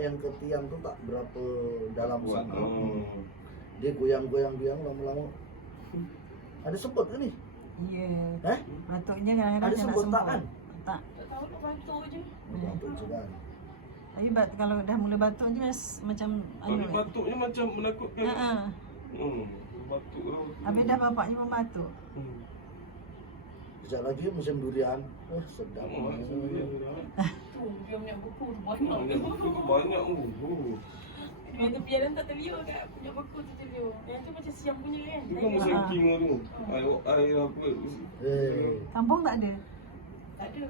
yang ke tiang tuh tak berapa dalam Kuat. sana. Dia goyang-goyang lama-lama. Ada semput ke ni? Iya. Eh? Batuknya kadang-kadang Ada kena semput tak kan? Tak. Tak tahu nak batuk je. Batuk je kan. Tapi kalau dah mula batuk je macam Tapi batuknya macam menakutkan. Batuk lah. Habis dah bapaknya pun batuk. Sekejap lagi musim durian. Wah, sedap. Tu dia punya buku tu banyak. Banyak tu. Dia tepian tak terliur kat punya buku tu terliur. Yang tu macam siam punya kan. Itu kan musim kima tu. Air apa. Kampung tak ada. Tak ada.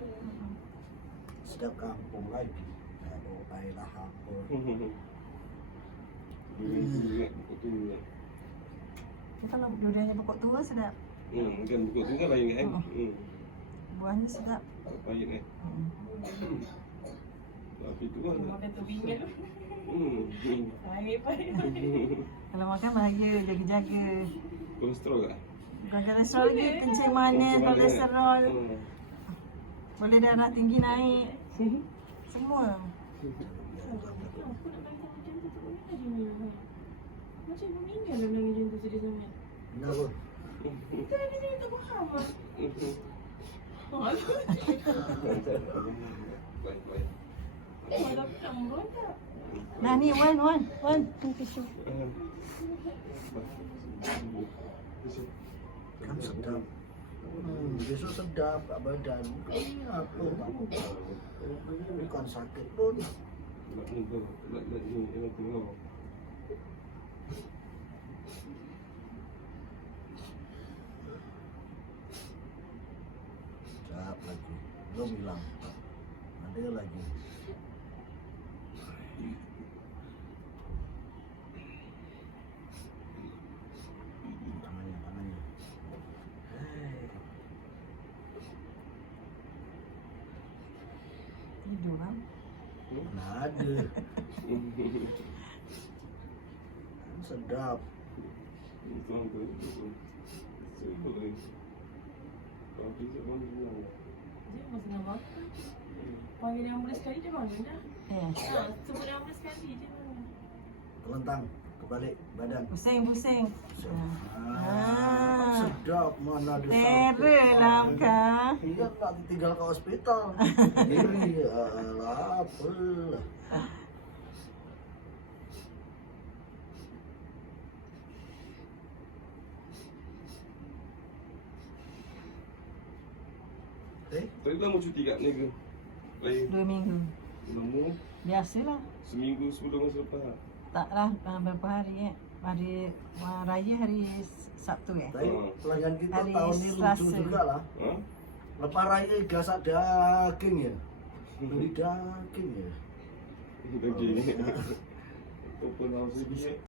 Sedap kampung lagi. Aduh, airlah apa. Buku tu. Kalau duriannya pokok tua sedap. Kan buku tu kan lain kan. Buahnya sedap. Pahit kan. Tapi tu kan. Ada tu bingit. Pahit. Kalau makan bahaya, jaga-jaga. Kolesterol tak? Bukan kolesterol lagi, kencing manis, kolesterol. Boleh darah tinggi naik. Semua. Macam meninggal lah nangis macam tu sedih sangat. Kenapa? Kita ni tak faham lah. Baik-baik. Malah nak memberontak. Nah ni Wan. Ni tisu. Kan sedap. Besok sedap kat badan. Bukan apa tahu. Bukan sakit pun. Nak ni tu. Nak tu. Sedap lagi. Belum hilang. Ada lagi. Tangannya. Tidur kan? Mana ada. Sedap. Itu apa? Sebelum. Kalau bisa bangun bilang. Dia masih nak makan. Panggil dia ambulans sekali dia bangun dah. Sebut dia ambulans sekali dia bangun. Kelentang. Kebalik badan. Pusing. Sedap. Mana ada Terror lah kah? Iya tak tinggal ke hospital. Ini alah apa. Tadi dah mau cuti kat ni ke? Lain. 2 minggu. Lama. Biasalah. Seminggu sebelum masa lepas. Taklah berapa hari Hari raya hari Sabtu Tapi pelanggan kita Hari tahun ini lucu Selasa. juga lah. Lepas raya gasak daging ya. Beli daging ya. Daging. Open house lagi.